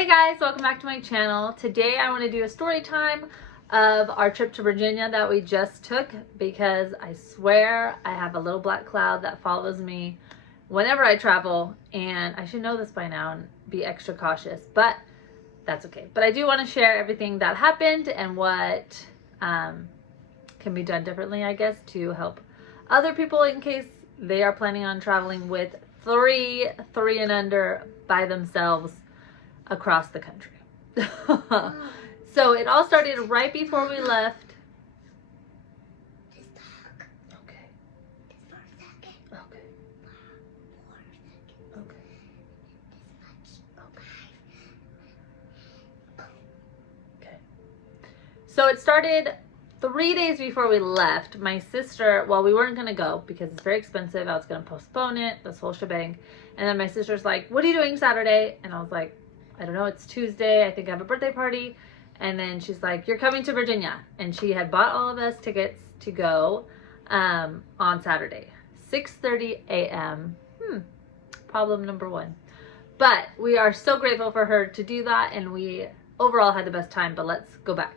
Hey guys, welcome back to my channel. Today I want to do a story time of our trip to Virginia that we just took, because I swear I have a little black cloud that follows me whenever I travel, and I should know this by now and be extra cautious, but that's okay. But I do want to share everything that happened and what can be done differently, I guess, to help other people in case they are planning on traveling with three and under by themselves across the country. So it all started right before we left. Okay. Okay. Okay. Okay. So it started 3 days before we left. My sister, well, we weren't gonna go because it's very expensive. I was gonna postpone it, this whole shebang. And then my sister's like, "What are you doing Saturday?" And I was like, "I don't know, it's Tuesday. I think I have a birthday party." And then she's like, "You're coming to Virginia." And she had bought all of us tickets to go on Saturday, 6:30 a.m. Problem number one. But we are so grateful for her to do that, and we overall had the best time. But let's go back.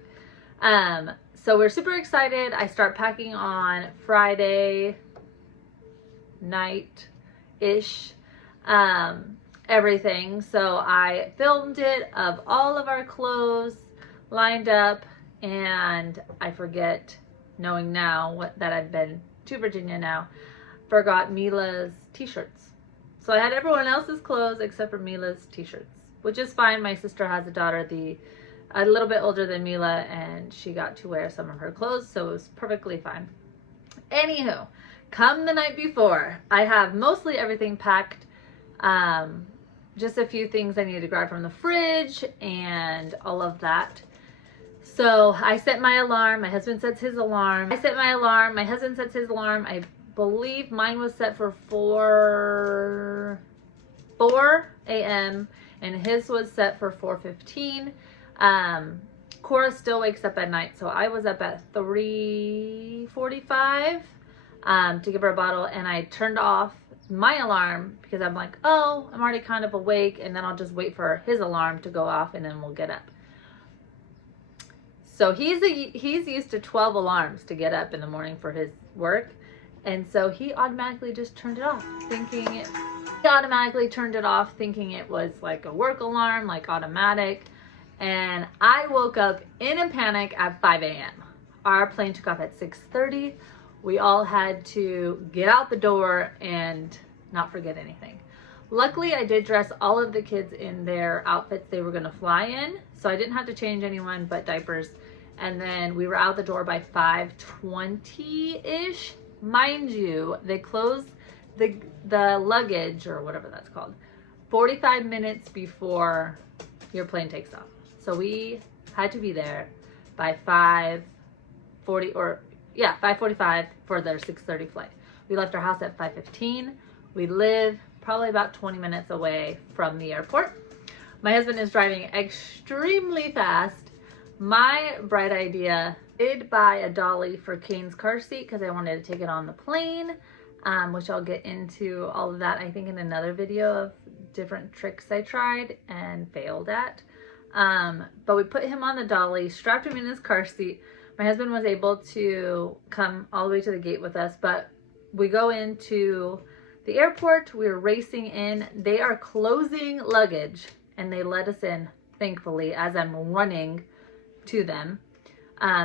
So we're super excited. I start packing on Friday night-ish. Everything. So I filmed it of all of our clothes lined up, and I forget, knowing now that I've been to Virginia now, forgot Mila's t-shirts. So I had everyone else's clothes except for Mila's t-shirts, which is fine. My sister has a daughter a little bit older than Mila, and she got to wear some of her clothes, so it was perfectly fine. Anywho, come the night before, I have mostly everything packed. Just a few things I needed to grab from the fridge and all of that. So I set my alarm. My husband sets his alarm. I set my alarm. My husband sets his alarm. I believe mine was set for 4 a.m. and his was set for 4:15. Cora still wakes up at night, so I was up at 3:45 to give her a bottle, and I turned off my alarm because I'm like, oh, I'm already kind of awake, and then I'll just wait for his alarm to go off and then we'll get up. So he's used to 12 alarms to get up in the morning for his work, and so he automatically just turned it off, thinking it was like a work alarm, like automatic. And I woke up in a panic at 5 a.m. Our plane took off at 6:30. We all had to get out the door and not forget anything. Luckily, I did dress all of the kids in their outfits they were going to fly in, so I didn't have to change anyone but diapers. And then we were out the door by 5:20-ish. Mind you, they close the luggage, or whatever that's called, 45 minutes before your plane takes off. So we had to be there by 5:45 for their 6:30 flight. We left our house at 5:15. We live probably about 20 minutes away from the airport. My husband is driving extremely fast. My bright idea, I did buy a dolly for Kane's car seat because I wanted to take it on the plane, which I'll get into all of that, I think, in another video of different tricks I tried and failed at. But we put him on the dolly, strapped him in his car seat. My husband was able to come all the way to the gate with us, but we go into the airport. We're racing in. They are closing luggage, and they let us in, thankfully, as I'm running to them.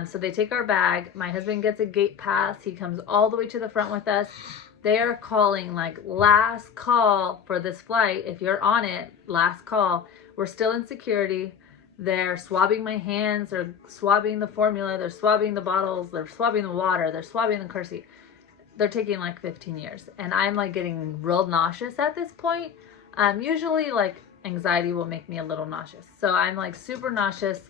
So they take our bag. My husband gets a gate pass. He comes all the way to the front with us. They are calling like last call for this flight. If you're on it, last call. We're still in security. They're swabbing my hands, they're swabbing the formula, they're swabbing the bottles, they're swabbing the water, they're swabbing the car seat. They're taking like 15 years. And I'm like getting real nauseous at this point. Usually like anxiety will make me a little nauseous. So I'm like super nauseous.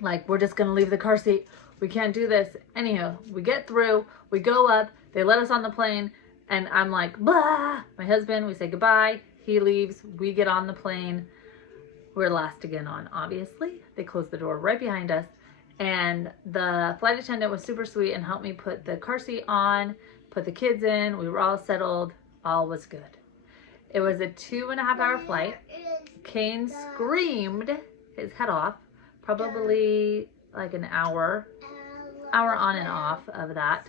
Like, we're just gonna leave the car seat. We can't do this. Anyhow, we get through, we go up, they let us on the plane, and I'm like, blah. My husband, we say goodbye, he leaves, we get on the plane. We're last to get on, obviously. They closed the door right behind us. And the flight attendant was super sweet and helped me put the car seat on, put the kids in. We were all settled. All was good. It was a 2.5-hour flight. Kane screamed his head off, probably like an hour on and off of that.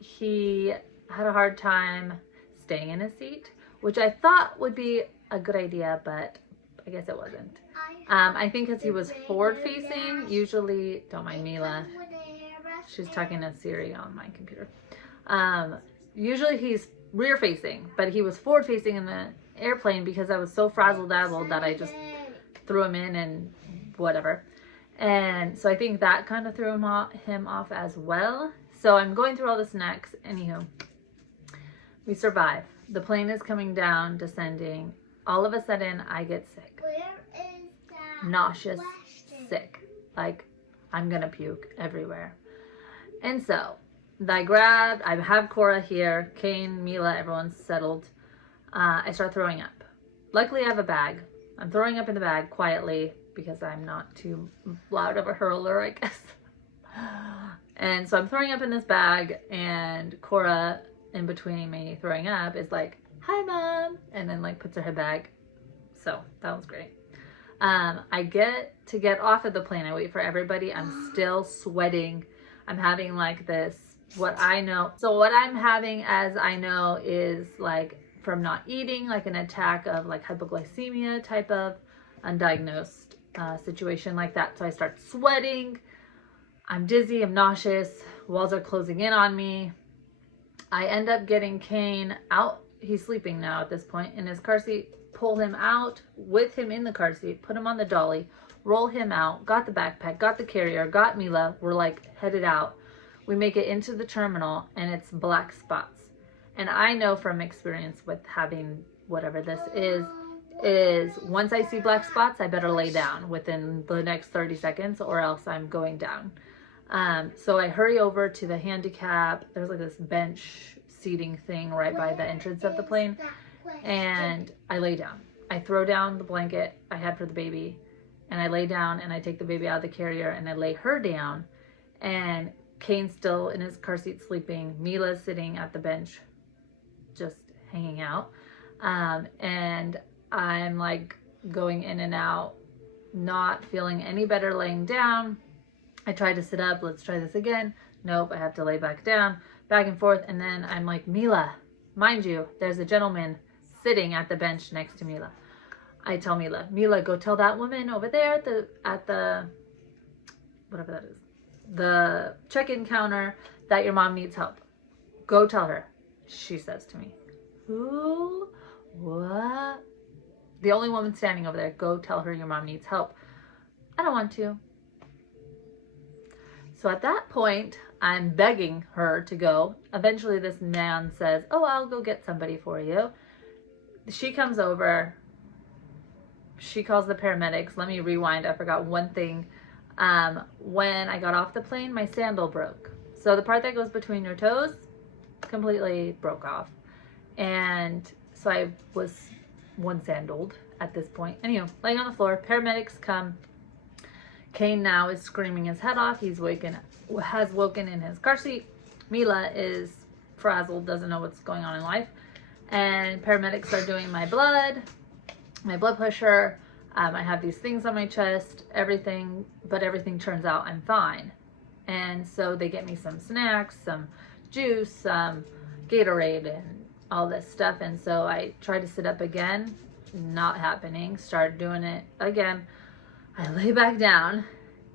He had a hard time staying in his seat, which I thought would be a good idea, but I guess it wasn't. I think because he was forward facing, usually, don't mind Mila, she's talking to Siri on my computer. Usually he's rear facing, but he was forward facing in the airplane because I was so frazzle-dazzled that I just threw him in and whatever. And so I think that kind of threw him off as well. So I'm going through all the snacks. Anywho, we survive. The plane is coming down, descending. All of a sudden, I get sick. Where is that? Nauseous, sick. Like, I'm gonna puke everywhere. And so, I have Cora here, Kane, Mila, everyone's settled. I start throwing up. Luckily, I have a bag. I'm throwing up in the bag quietly because I'm not too loud of a hurler, I guess. And so I'm throwing up in this bag, and Cora, in between me throwing up, is like, "Hi, Mom," and then like puts her head back. So that was great. I get off of the plane. I wait for everybody. I'm still sweating. I'm having like this, what I know. So what I'm having, as I know, is like from not eating, like an attack of like hypoglycemia type of undiagnosed situation like that. So I start sweating. I'm dizzy, I'm nauseous, walls are closing in on me. I end up getting Kane out. He's sleeping now at this point in his car seat. Pull him out with him in the car seat, put him on the dolly, roll him out, got the backpack, got the carrier, got Mila. We're like headed out. We make it into the terminal and it's black spots. And I know from experience with having whatever this is once I see black spots, I better lay down within the next 30 seconds or else I'm going down. So I hurry over to the handicap. There's like this bench seating thing right by the entrance of the plane. And I lay down. I throw down the blanket I had for the baby, and I lay down, and I take the baby out of the carrier and I lay her down, and Kane's still in his car seat sleeping. Mila's sitting at the bench just hanging out. And I'm like going in and out, not feeling any better laying down. I try to sit up. Let's try this again. Nope, I have to lay back down, back and forth. And then I'm like, Mila, mind you, there's a gentleman sitting at the bench next to Mila. I tell Mila, go tell that woman over there at the whatever that is, the check-in counter, that your mom needs help. Go tell her. She says to me, who? What? The only woman standing over there. Go tell her your mom needs help. I don't want to. So at that point, I'm begging her to go. Eventually this man says, oh, I'll go get somebody for you. She comes over. She calls the paramedics. Let me rewind. I forgot one thing. When I got off the plane, my sandal broke. So the part that goes between your toes completely broke off. And so I was one sandaled at this point. Anyway, laying on the floor, paramedics come. Kane now is screaming his head off. Has woken in his car seat. Mila is frazzled, doesn't know what's going on in life. And paramedics are doing my blood pressure. I have these things on my chest, everything turns out I'm fine. And so they get me some snacks, some juice, some Gatorade, and all this stuff. And so I try to sit up again, not happening. Start doing it again. I lay back down,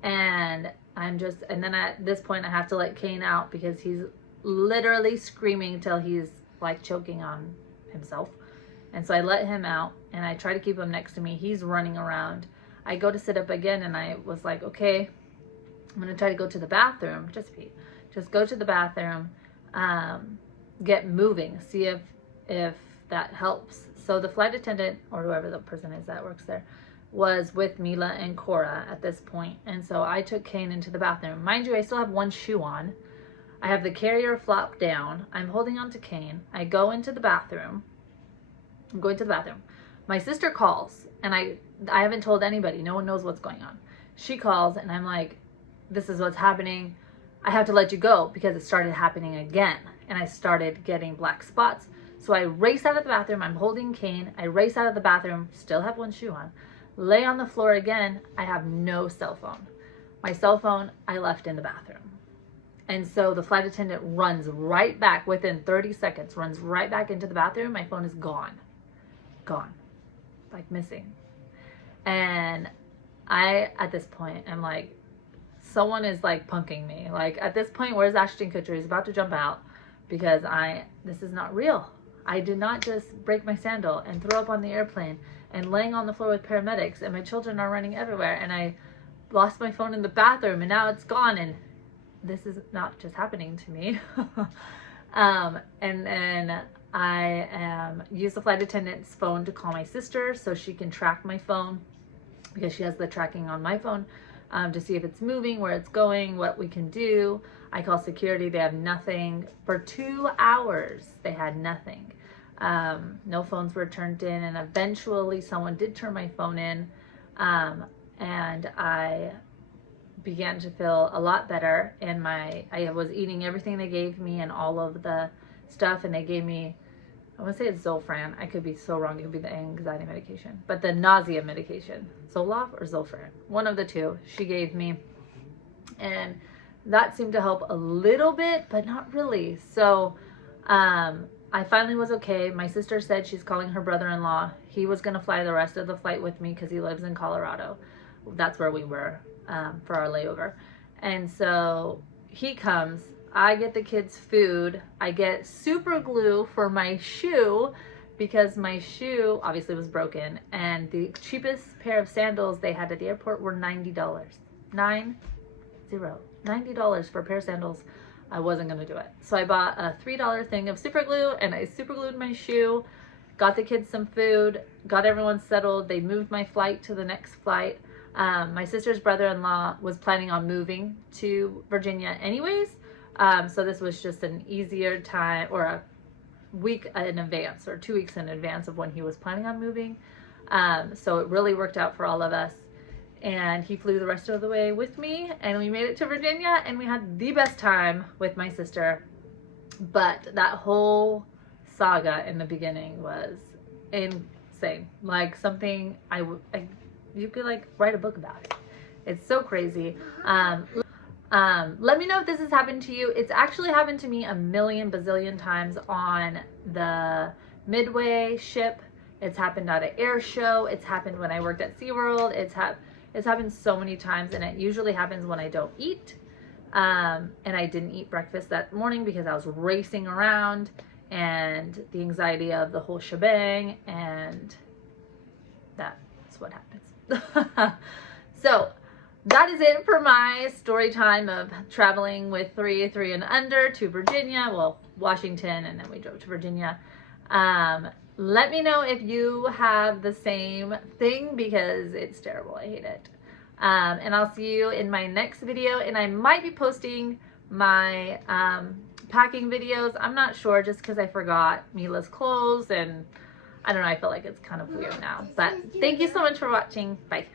and and then at this point I have to let Kane out because he's literally screaming till he's like choking on himself. And so I let him out, and I try to keep him next to me. He's running around. I go to sit up again, and I was like, okay, I'm gonna try to go to the bathroom, just go to the bathroom, get moving, see if that helps. So the flight attendant, or whoever the person is that works there, was with Mila and Cora at this point. And so I took Kane into the bathroom. Mind you, I still have one shoe on. I have the carrier flopped down. I'm holding on to Kane. I go into the bathroom. I'm going to the bathroom. My sister calls, and I haven't told anybody. No one knows what's going on. She calls, and I'm like, this is what's happening. I have to let you go because it started happening again, and I started getting black spots. So I race out of the bathroom. I'm holding Kane. I race out of the bathroom, still have one shoe on, lay on the floor again. I have no cell phone. My cell phone I left in the bathroom. And so the flight attendant runs right back within 30 seconds, runs right back into the bathroom. My phone is gone. Gone. Like missing. And I, at this point, am like, someone is like punking me. Like at this point, where's Ashton Kutcher? He's about to jump out because this is not real. I did not just break my sandal and throw up on the airplane and laying on the floor with paramedics and my children are running everywhere and I lost my phone in the bathroom and now it's gone and this is not just happening to me. And then I use the flight attendant's phone to call my sister so she can track my phone because she has the tracking on my phone to see if it's moving, where it's going, what we can do. I call security. They have nothing. For 2 hours, they had nothing. No phones were turned in, and eventually someone did turn my phone in, and I began to feel a lot better. And I was eating everything they gave me and all of the stuff, and they gave me, I want to say it's Zofran. I could be so wrong. It could be the anxiety medication, but the nausea medication, Zoloft or Zofran, one of the two she gave me, and that seemed to help a little bit, but not really. So I finally was okay. My sister said she's calling her brother-in-law. He was going to fly the rest of the flight with me because he lives in Colorado. That's where we were for our layover. And so he comes. I get the kids food. I get super glue for my shoe because my shoe obviously was broken. And the cheapest pair of sandals they had at the airport were $90. $90 for a pair of sandals. I wasn't going to do it. So I bought a $3 thing of super glue and I super glued my shoe, got the kids some food, got everyone settled. They moved my flight to the next flight. My sister's brother-in-law was planning on moving to Virginia anyways. So this was just an easier time, or a week in advance or 2 weeks in advance of when he was planning on moving. So it really worked out for all of us. And he flew the rest of the way with me and we made it to Virginia and we had the best time with my sister. But that whole saga in the beginning was insane. Like something you could like write a book about it. It's so crazy. Let me know if this has happened to you. It's actually happened to me a million bazillion times on the Midway ship. It's happened at an air show. It's happened when I worked at SeaWorld. It's happened so many times, and it usually happens when I don't eat. And I didn't eat breakfast that morning because I was racing around and the anxiety of the whole shebang, and that's what happens. So that is it for my story time of traveling with three and under to Virginia, well, Washington, and then we drove to Virginia. Let me know if you have the same thing because it's terrible. I hate it. And I'll see you in my next video, and I might be posting my packing videos. I'm not sure, just because I forgot Mila's clothes, and I don't know, I feel like it's kind of weird now. But thank you so much for watching. Bye.